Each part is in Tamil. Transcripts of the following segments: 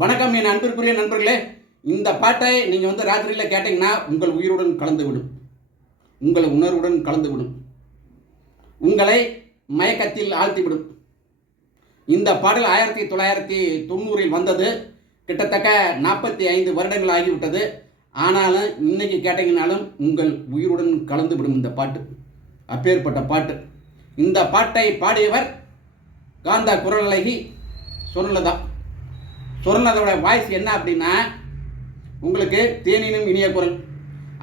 வணக்கம் என் அன்பிற்குரிய நண்பர்களே. இந்த பாட்டை நீங்கள் ராத்திரியில் கேட்டிங்கன்னா உங்கள் உயிருடன் கலந்துவிடும், உங்கள் உணர்வுடன் கலந்துவிடும், உங்களை மயக்கத்தில் ஆழ்த்திவிடும். இந்த பாடல் 1990 வந்தது. கிட்டத்தட்ட 45 வருடங்கள் ஆகிவிட்டது. ஆனாலும் இன்னைக்கு கேட்டிங்கனாலும் உங்கள் உயிருடன் கலந்துவிடும் இந்த பாட்டு. அப்பேற்பட்ட பாட்டு. இந்த பாட்டை பாடியவர் காந்தா குரல் அழகி சொர்ணலதா. சொர்ணலதாவோட வாய்ஸ் என்ன அப்படின்னா, உங்களுக்கு தேனினும் இனிய குரல்,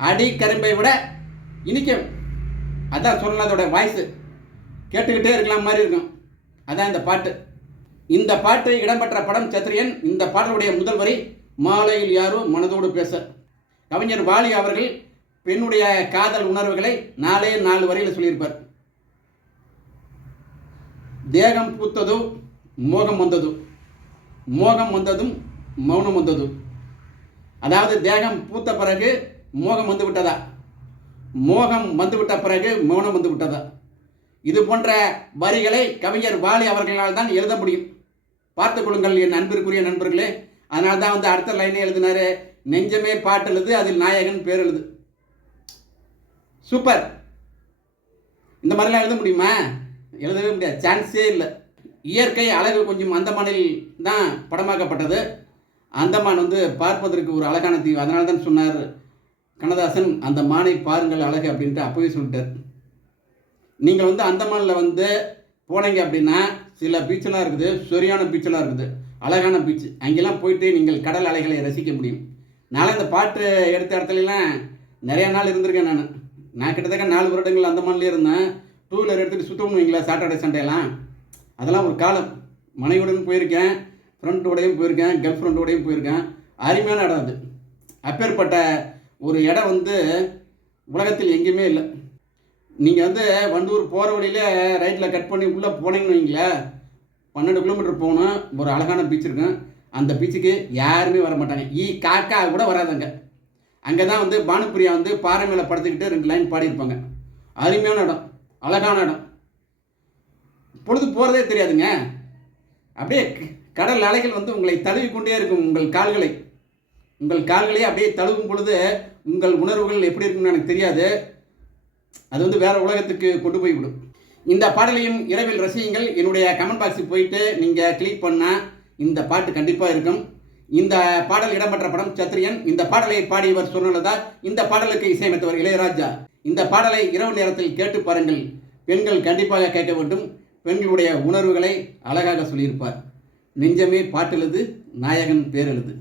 அடி கரும்பை விட இனிக்கும். அதான் சொர்ணலதாவோட வாய்ஸு. கேட்டுக்கிட்டே இருக்கலாம் மாதிரி இருக்கும். அதான் இந்த பாட்டு. இந்த பாட்டு இடம்பெற்ற படம் சத்ரியன். இந்த பாடலுடைய முதல் வரி, மாலையில் யாரோ மனதோடு பேச. கவிஞர் வாலி அவர்கள் பெண்ணுடைய காதல் உணர்வுகளை 4 வரியில் சொல்லியிருப்பார். தேகம் பூத்ததோ மோகம் வந்ததோ, மோகம் வந்ததும் மௌனம் வந்தது. அதாவது தேகம் பூத்த பிறகு மோகம் வந்து விட்டதா, மோகம் வந்துவிட்ட பிறகு மௌனம் வந்து விட்டதா. இது போன்ற வரிகளை கவிஞர் வாலி அவர்களால் தான் எழுத முடியும். பார்த்துக் கொள்ளுங்கள் என் அன்பிற்குரிய நண்பர்களே. அதனால தான் அடுத்த லைனே எழுதினாரு, நெஞ்சமே பாட்டு எழுது, அதில் நாயகன் பேர் எழுது. சூப்பர். இந்த மாதிரிலாம் எழுத முடியுமா? எழுதவே முடியாது, சான்ஸே இல்லை. இயற்கை அழகு கொஞ்சம் அந்தமானில் தான் படமாக்கப்பட்டது. அந்தமான் பார்ப்பதற்கு ஒரு அழகான தீவு. அதனால தான் சொன்னார் கண்ணதாசன், அந்த மானை பாருங்கள் அழகு அப்படின்ட்டு அப்போவே சொல்லிட்டார். நீங்கள் அந்தமானில் போனீங்க அப்படின்னா சில பீச்செல்லாம் இருக்குது, சரியான பீச்செல்லாம் இருக்குது, அழகான பீச். அங்கெல்லாம் போயிட்டு நீங்கள் கடல் அலைகளை ரசிக்க முடியும். நான் இந்த பாட்டு எடுத்த இடத்துலலாம் நிறையா நாள் இருந்திருக்கேன். நான் கிட்டத்தட்ட 4 வருடங்கள் அந்தமான்லேயே இருந்தேன். 2 வீலர் எடுத்துகிட்டு சுற்றணும் வைங்களா, சாட்டர்டே சண்டேலாம். அதெல்லாம் ஒரு காலம். மனைவியுடன் போயிருக்கேன், ஃப்ரெண்டோடையும் போயிருக்கேன், கேர்ள் ஃப்ரெண்டோடையும் போயிருக்கேன். அருமையான இடம் அது. அப்பேற்பட்ட ஒரு இடம் உலகத்தில் எங்கேயுமே இல்லை. நீங்கள் வண்டூர் போகிற வழியில் ரைட்டில் கட் பண்ணி உள்ளே போனீங்கன்னு வைங்களேன், 12 கிலோமீட்டர் போகணும். ஒரு அழகான பீச் இருக்கும். அந்த பீச்சுக்கு யாருமே வர மாட்டாங்க. காக்கா கூட வராதுங்க. அங்கே தான் பானுப்பிரியா பாறை மேலே படுத்துக்கிட்டு 2 லைன் பாடியிருப்பாங்க. அருமையான இடம், அழகான இடம். பொழுது போகிறதே தெரியாதுங்க. அப்படியே கடல் அலைகள் உங்களை தழுவி கொண்டே இருக்கும். உங்கள் கால்களை அப்படியே தழுவும் பொழுது உங்கள் உணர்வுகள் எப்படி இருக்குன்னு எனக்கு தெரியாது. அது வேற உலகத்துக்கு கொண்டு போய்விடும். இந்த பாடலையும் இரவில் ரசியுங்கள். என்னுடைய கமெண்ட் பாக்ஸுக்கு போயிட்டு நீங்கள் கிளிக் பண்ணால் இந்த பாட்டு கண்டிப்பாக இருக்கும். இந்த பாடல் இடம்பெற்ற படம் சத்ரியன். இந்த பாடலை பாடியவர் சொர்ணலதா. இந்த பாடலுக்கு இசையமைத்தவர் இளையராஜா. இந்த பாடலை இரவு நேரத்தில் கேட்டு பாருங்கள். பெண்கள் கண்டிப்பாக கேட்க வேண்டும். பெண்களுடைய உணர்வுகளை அழகாக சொல்லியிருப்பார். நெஞ்சமே பாட்டெழுது, நாயகன் பேரெழுது.